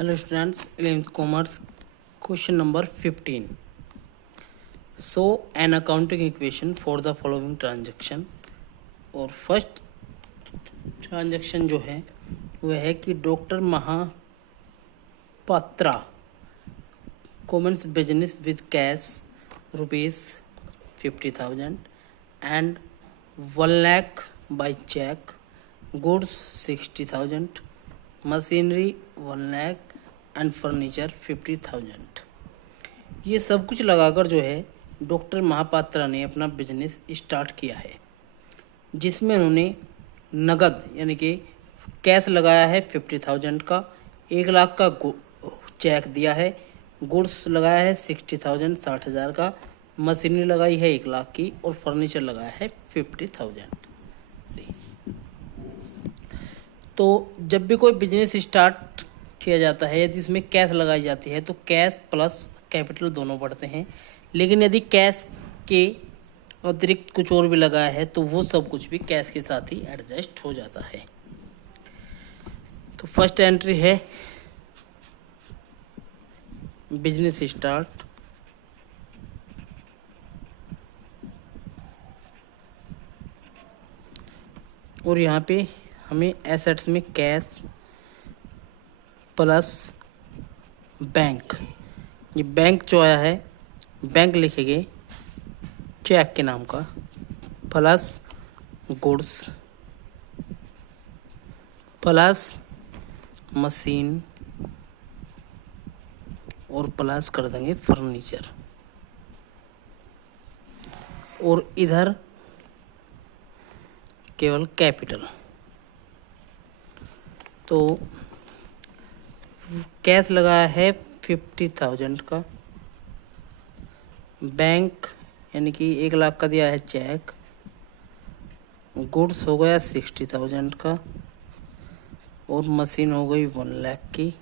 Hello students, 11th Commerce, question number 15. So an accounting equation for the following transaction. और first transaction जो है वह है कि doctor Mahapatra commences business with cash ₹50,000 and 1 lakh by check, goods 60,000, machinery 1 lakh and furniture 50,000। ये सब कुछ लगाकर जो है डॉक्टर महापात्रा ने अपना बिजनेस स्टार्ट किया है, जिसमें उन्होंने नगद यानी कि कैश लगाया है 50,000 का, 1 लाख का चेक दिया है, गुड्स लगाया है 60,000 60,000 का, मशीनरी लगाई है 1 लाख की और फर्नीचर लगाया है 50,000 से। तो जब भी कोई बिजनेस स्टार्ट किया जाता है यदि इसमें कैश लगाई जाती है तो कैश प्लस कैपिटल दोनों बढ़ते हैं, लेकिन यदि कैश के अतिरिक्त कुछ और भी लगाया है तो वो सब कुछ भी कैश के साथ ही एडजस्ट हो जाता है। तो फर्स्ट एंट्री है बिजनेस स्टार्ट, और यहाँ पे हमें एसेट्स में कैश प्लस बैंक, ये बैंक जो आया है बैंक लिखेंगे चेक के नाम का, प्लस गुड्स प्लस मशीन और प्लस कर देंगे फर्नीचर, और इधर केवल कैपिटल। तो कैश लगाया है 50,000 का, बैंक यानी कि 1 लाख का दिया है चेक, गुड्स हो गया 60,000 का और मशीन हो गई 1 लाख की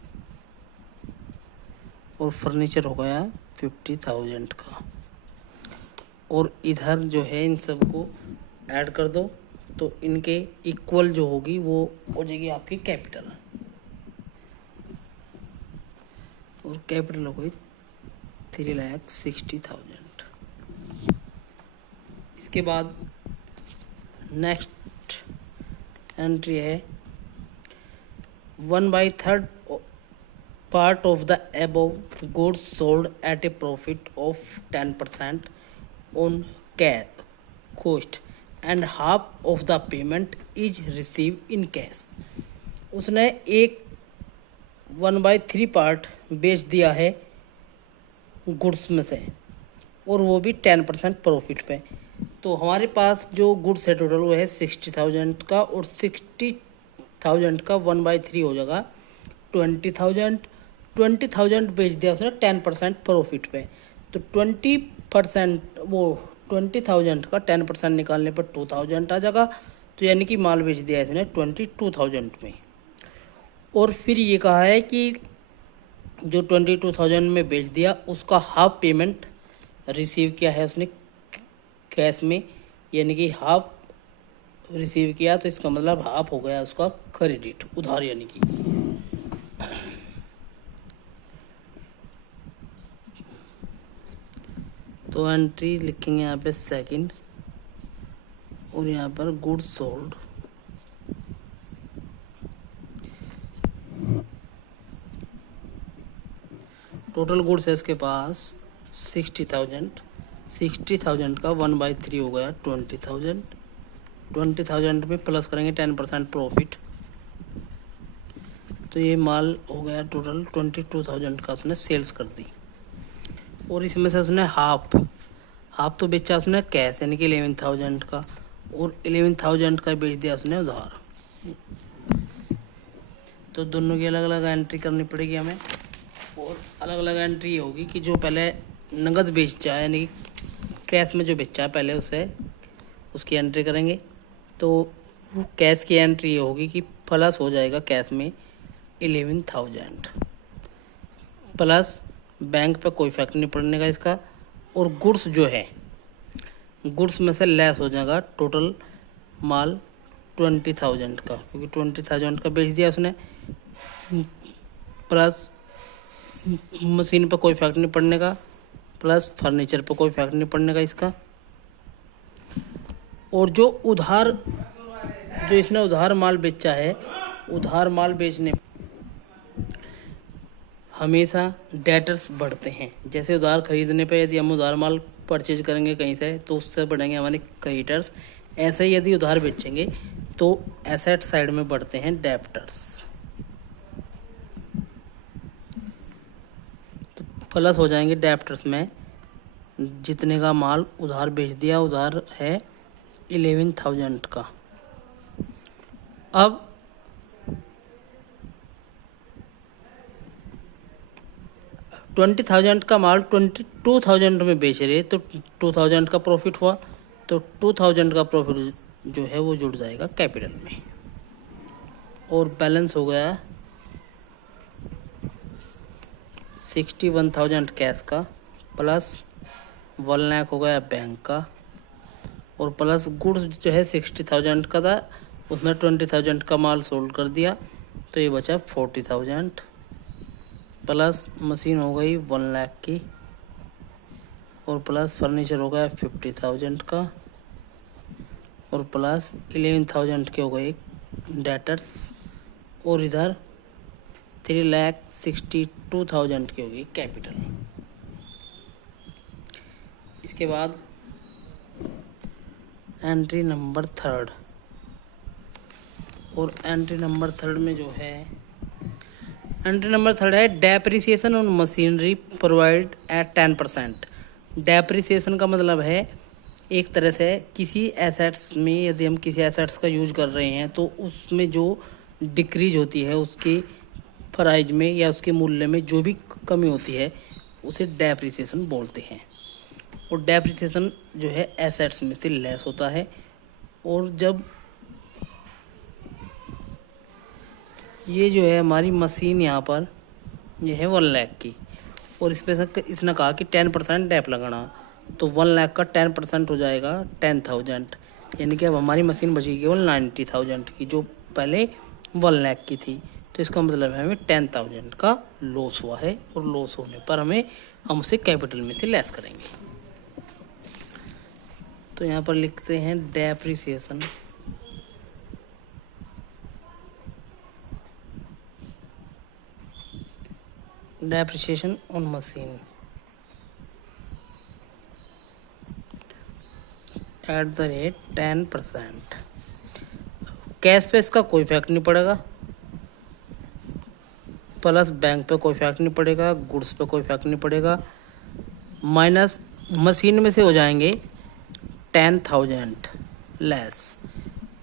और फर्नीचर हो गया 50,000 का। और इधर जो है इन सबको ऐड कर दो तो इनके इक्वल जो होगी वो हो जाएगी आपकी कैपिटल, और कैपिटल हो गई 3,60,000। इसके बाद नेक्स्ट एंट्री है 1/3 part of the above goods sold at A profit of 10% on cost and half of the payment is receive in cash. उसने 1/3 पार्ट बेच दिया है गुड्स में से, और वो भी 10% प्रॉफिट पे। तो हमारे पास जो गुड्स है टोटल वो है 60,000 का, और 60,000 का 1/3 हो जाएगा 20,000 बेच दिया उसने 10% प्रॉफिट पे। तो 20% वो 20,000 का 10% निकालने पर 2,000 आ जाएगा, तो यानी कि माल बेच दिया इसने 22,000 में। और फिर ये कहा है कि जो 22,000 में बेच दिया उसका हाफ पेमेंट रिसीव किया है उसने कैश में, यानी कि हाफ रिसीव किया, तो इसका मतलब हाफ हो गया उसका क्रेडिट, उधार यानी कि। तो एंट्री लिखेंगे यहाँ पे सेकंड, और यहाँ पर गुड्स सोल्ड टोटल गुड्स है इसके पास 60,000 का 1/3 हो गया 20,000 में प्लस करेंगे 10% प्रॉफिट, तो ये माल हो गया टोटल 22,000 का उसने सेल्स कर दी। और इसमें से उसने हाफ तो बेचा उसने कैश यानी कि 11,000 का, और 11,000 का बेच दिया उसने उधार। तो दोनों की अलग अलग एंट्री करनी पड़ेगी हमें, और अलग अलग एंट्री होगी कि जो पहले नगद बेचा है यानी कैश में जो बेचा है पहले उसकी एंट्री करेंगे। तो वो कैश की एंट्री ये होगी कि प्लस हो जाएगा कैश में 11,000 प्लस बैंक पे कोई इफेक्ट नहीं पड़ने का इसका, और गुड्स जो है गुड्स में से लेस हो जाएगा टोटल माल 20,000 का, क्योंकि 20,000 का बेच दिया उसने प्लस मशीन पर कोई इफेक्ट नहीं पड़ने का, प्लस फर्नीचर पर कोई इफेक्ट नहीं पड़ने का इसका। और जो इसने उधार माल बेचा है, उधार माल बेचने हमेशा डेटर्स बढ़ते हैं। जैसे उधार खरीदने पे यदि हम उधार माल परचेज करेंगे कहीं से तो उससे बढ़ेंगे हमारे क्रेडिटर्स। ऐसे ही यदि उधार बेचेंगे तो एसेट साइड में बढ़ते हैं डेब्टर्स। तो प्लस हो जाएंगे डेब्टर्स में जितने का माल उधार बेच दिया, उधार है 11,000 का। अब 20,000 का माल 22,000 में बेच रहे तो 2,000 का प्रॉफिट हुआ, तो 2,000 का प्रॉफिट जो है वो जुड़ जाएगा कैपिटल में। और बैलेंस हो गया 61,000 कैश का, प्लस 1 लाख हो गया बैंक का, और प्लस गुड्स जो है 60,000 का था, उसमें 20,000 का माल सोल्ड कर दिया तो ये बचा 40,000, प्लस मशीन हो गई 1 लाख की, और प्लस फर्नीचर हो गया 50,000 का, और प्लस 11,000 के हो गए डेटर्स, और इधर 3,62,000 की होगी कैपिटल। इसके बाद एंट्री नंबर 3, और एंट्री नंबर 3 में जो है एंट्री नंबर 3 है depreciation on machinery provide eight 10%। Depreciation का मतलब है एक तरह से किसी एसेट्स में यदि हम किसी एसेट्स का यूज कर रहे हैं तो उसमें जो डिक्रीज होती है उसकी प्राइस में या उसके मूल्य में जो भी कमी होती है उसे डेप्रिसिएशन बोलते हैं। और डेप्रिसिएशन जो है एसेट्स में से लेस होता है। और जब ये जो है हमारी मशीन यहाँ पर ये है 1 लाख की, और इस पर इसने कहा कि 10% डेप लगाना, तो 1 लाख का 10% हो जाएगा 10,000, यानी कि अब हमारी मशीन बचेगी केवल 90,000 की, जो पहले 1 लाख की थी। तो इसका मतलब है हमें 10,000 का लॉस हुआ है, और लॉस होने पर हम उसे कैपिटल में से लेस करेंगे। तो यहाँ पर लिखते हैं depreciation on machine eight the rate 10%। Cash पे इसका कोई इफेक्ट नहीं पड़ेगा, प्लस बैंक पे कोई इफेक्ट नहीं पड़ेगा, गुड्स पे कोई इफेक्ट नहीं पड़ेगा, माइनस मशीन में से हो जाएंगे 10,000 लेस,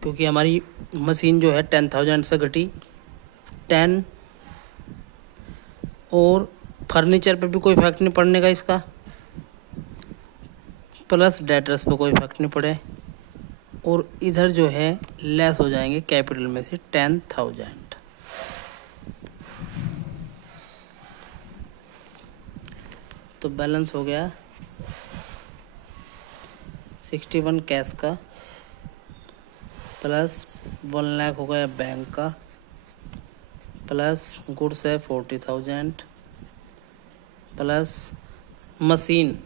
क्योंकि हमारी मशीन जो है 10,000 से घटी 10, और फर्नीचर पे भी कोई इफेक्ट नहीं पड़ने का इसका, प्लस डेटर्स पे कोई इफेक्ट नहीं पड़े, और इधर जो है लेस हो जाएंगे कैपिटल में से 10,000। तो बैलेंस हो गया 61 कैश का, प्लस 1 लाख हो गया बैंक का, प्लस गुड्स है 40,000, प्लस मशीन,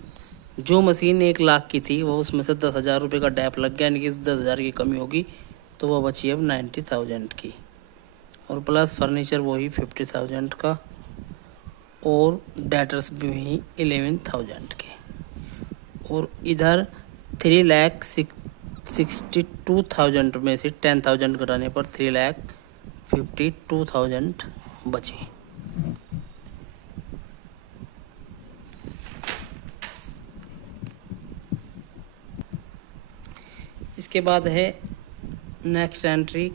जो मशीन 1 लाख की थी वो उसमें से 10,000 रुपये का डैप लग गया, यानी कि 10,000 की कमी होगी तो वह बची अब 90,000 की, और प्लस फर्नीचर वही 50,000 का, और डेटर्स भी 11,000 के, और इधर 3,62,000 में से 10,000 घटाने पर 3,52,000 बचे। इसके बाद है next entry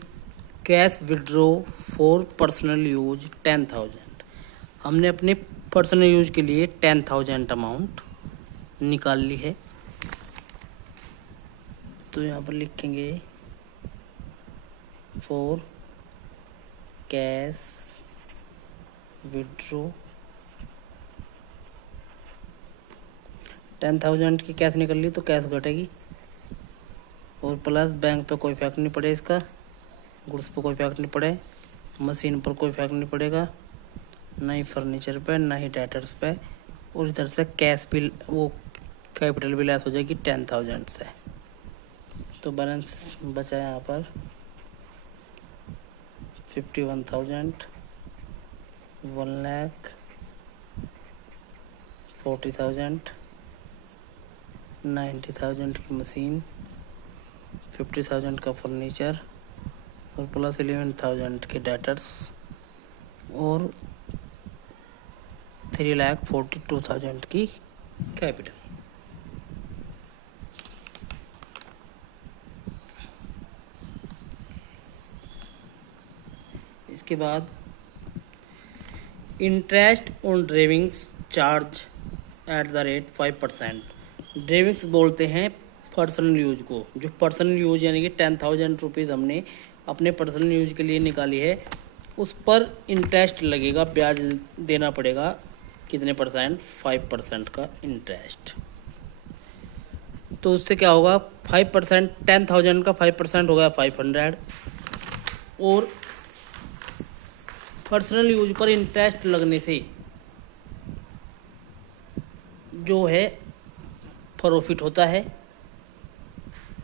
cash withdraw for personal use 10,000। हमने अपने पर्सनल यूज के लिए 10,000 अमाउंट निकाल ली है। तो यहाँ पर लिखेंगे फॉर कैश विड्रॉ 10,000 की कैश निकल ली तो कैश घटेगी, और प्लस बैंक पे कोई इफेक्ट नहीं पड़े, इसका गुड्स पर कोई इफेक्ट नहीं पड़े, मशीन पर कोई इफेक्ट नहीं पड़ेगा, ना ही फर्नीचर पे, ना ही डेटर्स पे। और इधर से कैश बिल, वो कैपिटल भी लेस हो जाएगी 10,000 से। तो बैलेंस बचा यहाँ पर 51,000, 1,40,000, 90,000 की मशीन, 50,000 का फर्नीचर और प्लस 11,000 के डेटर्स और 3,42,000 की कैपिटल। इसके बाद interest on drawings charge at the rate 5%। Drawings बोलते हैं पर्सनल यूज को। जो पर्सनल यूज यानी कि 10,000 रुपीज़ हमने अपने पर्सनल यूज के लिए निकाली है, उस पर इंटरेस्ट लगेगा, ब्याज देना पड़ेगा। कितने परसेंट? 5% का इंटरेस्ट। तो उससे क्या होगा? 5%, 10,000 का 5% हो गया 500। और पर्सनल यूज पर इंटरेस्ट लगने से जो है प्रॉफिट होता है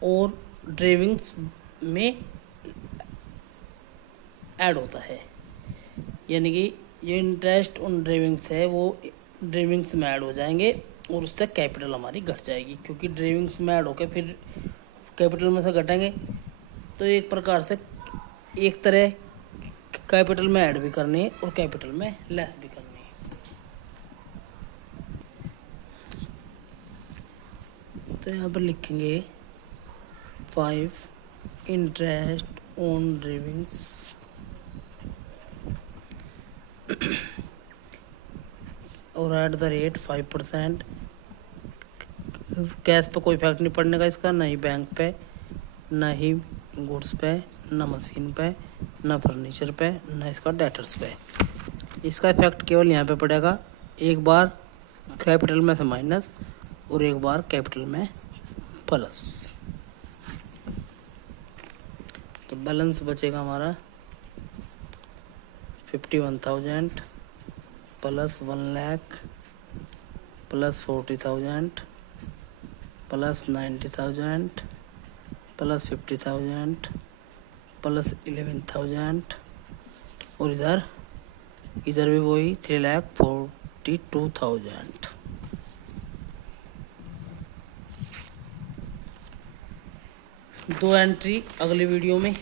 और ड्रेविंग्स में ऐड होता है। यानी कि ये इंटरेस्ट ऑन ड्रेविंग्स है वो ड्रेविंग्स में ऐड हो जाएंगे और उससे कैपिटल हमारी घट जाएगी, क्योंकि ड्रेविंग्स में ऐड होकर फिर कैपिटल में से घटेंगे। तो एक प्रकार से एक तरह कैपिटल में ऐड भी करनी है और कैपिटल में लेस भी करनी है। तो यहाँ पर लिखेंगे 5 इंटरेस्ट ऑन ड्रेविंग्स और एट द रेट 5%। कैश पे कोई इफेक्ट नहीं पड़ने का इसका, ना ही बैंक पे, ना ही गुड्स पे, ना मशीन पे, ना फर्नीचर पे, ना इसका डेटर्स पे। इसका इफेक्ट केवल यहाँ पे पड़ेगा, एक बार कैपिटल में से माइनस और एक बार कैपिटल में प्लस। तो बैलेंस बचेगा हमारा 51,000 plus 1,00,000 plus 40,000 plus 90,000 plus 50,000 plus 11,000 और इधर भी वही 3,42,000। दो एंट्री अगली वीडियो में।